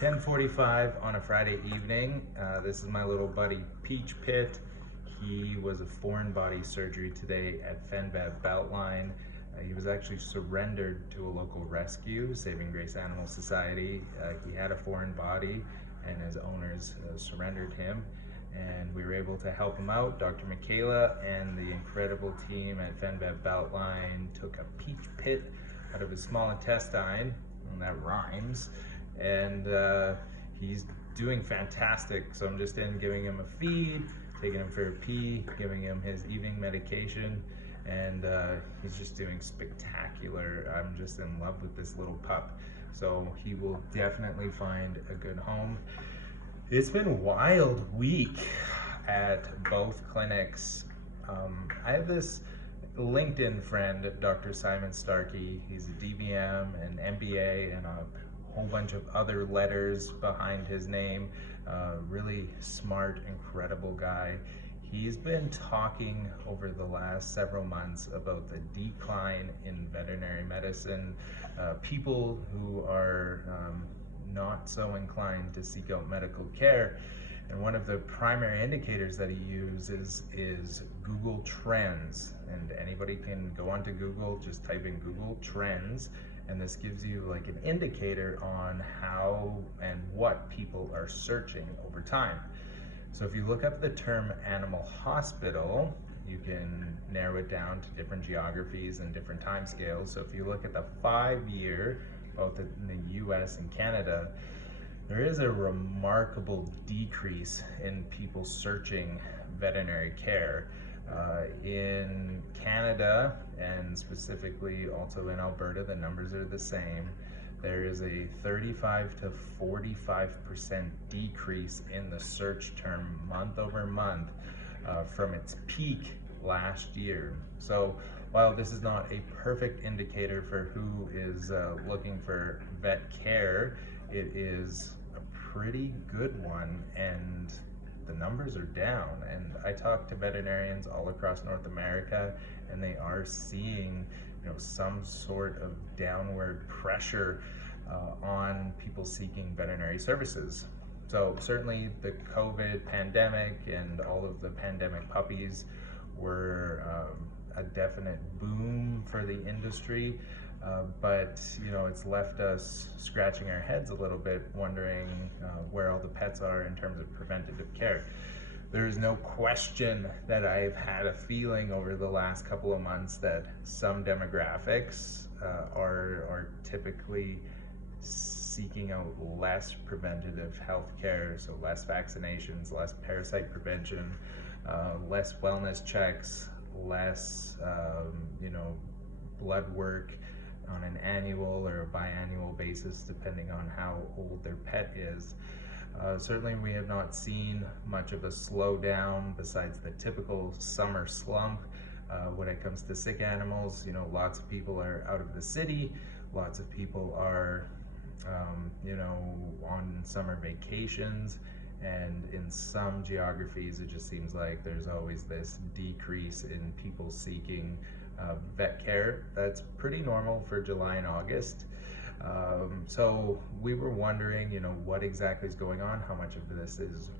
10:45 on a Friday evening. This is my little buddy Peach Pit. He was a foreign body surgery today at Fen Vet Beltline. He was actually surrendered to a local rescue, Saving Grace Animal Society. He had a foreign body and his owners surrendered him, and we were able to help him out. Dr. Michaela and the incredible team at Fen Vet Beltline took a peach pit out of his small intestine, and that rhymes, and he's doing fantastic. So I'm just in giving him a feed, taking him for a pee, giving him his evening medication, and he's just doing spectacular. I'm just in love with this little pup. So he will definitely find a good home. It's been a wild week at both clinics. I have this LinkedIn friend, Dr. Simon Starkey. He's a DVM, an MBA, and a whole bunch of other letters behind his name. Really smart, incredible guy. He's been talking over the last several months about the decline in veterinary medicine, people who are not so inclined to seek out medical care. And one of the primary indicators that he uses is Google Trends. And anybody can go onto Google, just type in Google Trends, and this gives you like an indicator on how and what people are searching over time. So if you look up the term animal hospital, you can narrow it down to different geographies and different time scales. So if you look at the 5-year, both in the US and Canada, there is a remarkable decrease in people searching veterinary care. In Canada, and specifically also in Alberta, the numbers are the same. There is a 35 to 45% decrease in the search term month over month from its peak last year. So while this is not a perfect indicator for who is looking for vet care, it is a pretty good one, and the numbers are down. And I talk to veterinarians all across North America, and they are seeing some sort of downward pressure on people seeking veterinary services. So certainly the COVID pandemic and all of the pandemic puppies were a definite boom for the industry, but it's left us scratching our heads a little bit, wondering where all the pets are in terms of preventative care. There is no question that I've had a feeling over the last couple of months that some demographics are typically seeking out less preventative health care, so less vaccinations, less parasite prevention, less wellness checks, less blood work on an annual or a biannual basis, depending on how old their pet is. Certainly we have not seen much of a slowdown besides the typical summer slump when it comes to sick animals. Lots of people are out of the city, lots of people are on summer vacations, and in some geographies it just seems like there's always this decrease in people seeking vet care. That's pretty normal for July and August. So we were wondering, what exactly is going on, how much of this is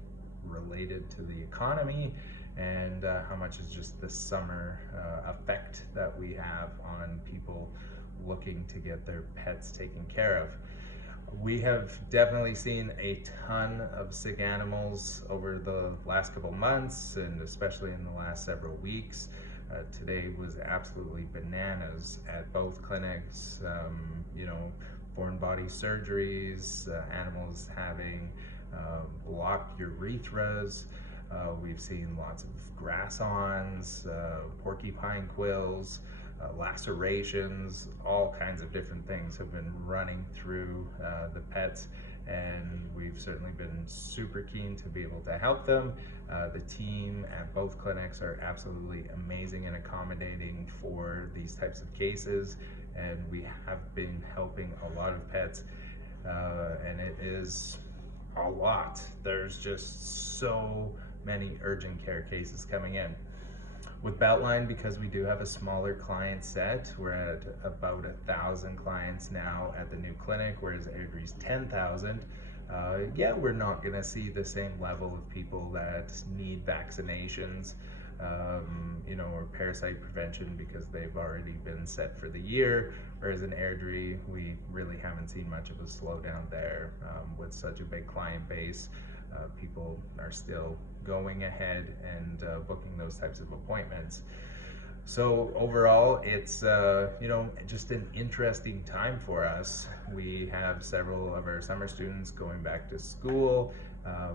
related to the economy, and how much is just the summer effect that we have on people looking to get their pets taken care of. We have definitely seen a ton of sick animals over the last couple months, and especially in the last several weeks. Today was absolutely bananas at both clinics. Foreign body surgeries, animals having blocked urethras. We've seen lots of grass-ons, porcupine quills, lacerations, all kinds of different things have been running through the pets, and we've certainly been super keen to be able to help them. The team at both clinics are absolutely amazing and accommodating for these types of cases, and we have been helping a lot of pets, and it is a lot. There's just so many urgent care cases coming in. With Beltline, because we do have a smaller client set, we're at about 1,000 clients now at the new clinic, whereas Airdrie's 10,000. Yeah, we're not going to see the same level of people that need vaccinations, or parasite prevention because they've already been set for the year. Whereas in Airdrie, we really haven't seen much of a slowdown there. With such a big client base, people are still going ahead and booking those types of appointments. So overall, it's just an interesting time for us. We have several of our summer students going back to school.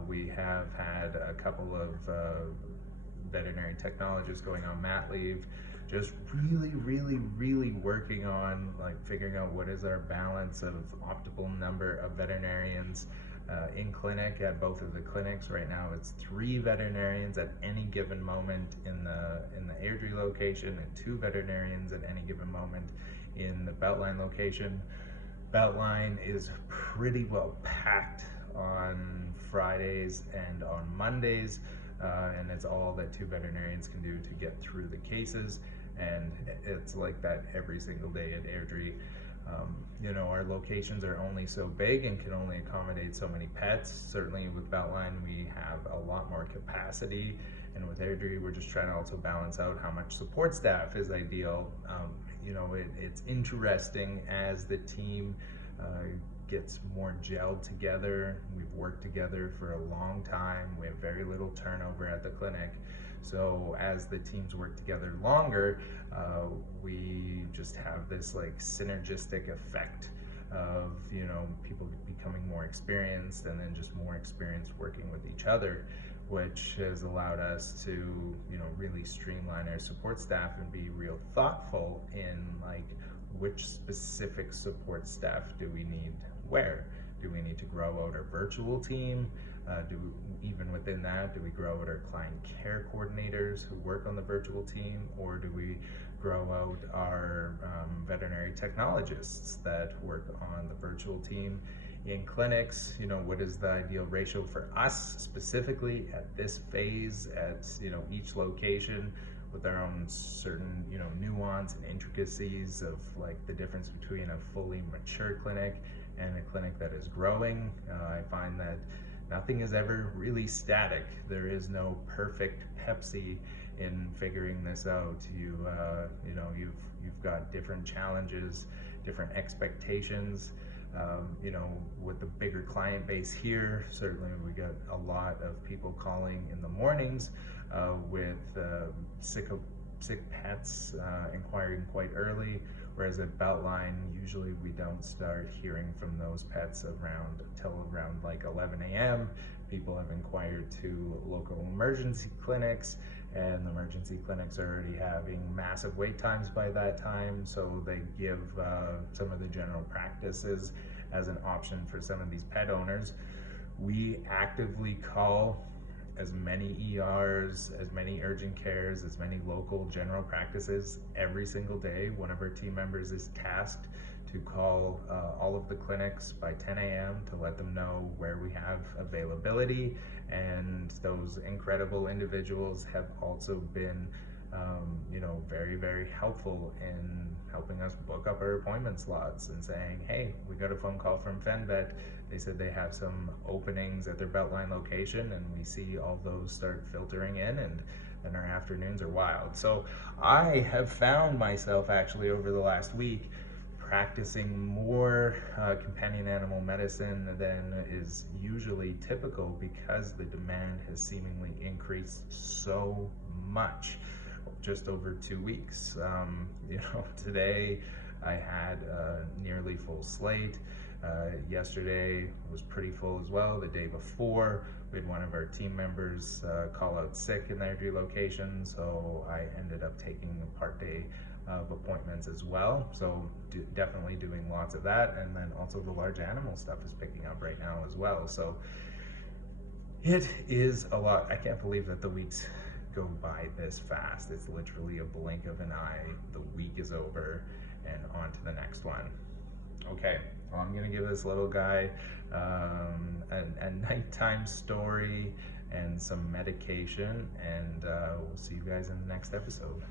We have had a couple of veterinary technologists going on mat leave, just really working on like figuring out what is our balance of optimal number of veterinarians in clinic at both of the clinics. Right now it's 3 veterinarians at any given moment in the Airdrie location and 2 veterinarians at any given moment in the Beltline location. Beltline is pretty well packed on Fridays and on Mondays, and it's all that 2 veterinarians can do to get through the cases, and it's like that every single day at Airdrie. Our locations are only so big and can only accommodate so many pets. Certainly with Beltline, we have a lot more capacity, and with Airdrie, we're just trying to also balance out how much support staff is ideal. It's interesting as the team gets more gelled together. We've worked together for a long time. We have very little turnover at the clinic. So as the teams work together longer, we just have this like synergistic effect of people becoming more experienced and then just more experienced working with each other, which has allowed us to really streamline our support staff and be real thoughtful in like which specific support staff do we need where. Do we need to grow out our virtual team? Even within that, do we grow out our client care coordinators who work on the virtual team, or do we grow out our veterinary technologists that work on the virtual team? In clinics, what is the ideal ratio for us specifically at this phase at each location, with our own certain nuance and intricacies of like the difference between a fully mature clinic and a clinic that is growing. I find that nothing is ever really static. There is no perfect Pepsi in figuring this out. You've got different challenges, different expectations. With the bigger client base here, certainly we got a lot of people calling in the mornings with sick pets inquiring quite early, whereas at Beltline, usually we don't start hearing from those pets until around like 11 a.m. People have inquired to local emergency clinics, and the emergency clinics are already having massive wait times by that time, so they give some of the general practices as an option for some of these pet owners. We actively call as many ERs, as many urgent cares, as many local general practices every single day. One of our team members is tasked to call all of the clinics by 10 a.m. to let them know where we have availability, and those incredible individuals have also been very helpful in helping us book up our appointment slots and saying, hey, we got a phone call from Fen Vet. They said they have some openings at their Beltline location, and we see all those start filtering in, and then our afternoons are wild. So I have found myself actually over the last week practicing more companion animal medicine than is usually typical because the demand has seemingly increased so much just over 2 weeks. Today I had a nearly full slate. Yesterday was pretty full as well. The day before, we had one of our team members call out sick in their relocation, so I ended up taking a part day of appointments as well. So definitely doing lots of that, and then also the large animal stuff is picking up right now as well. So it is a lot. I can't believe that the weeks go by this fast. It's literally a blink of an eye. The week is over and on to the next one. Okay, well, I'm gonna give this little guy a nighttime story and some medication, and we'll see you guys in the next episode.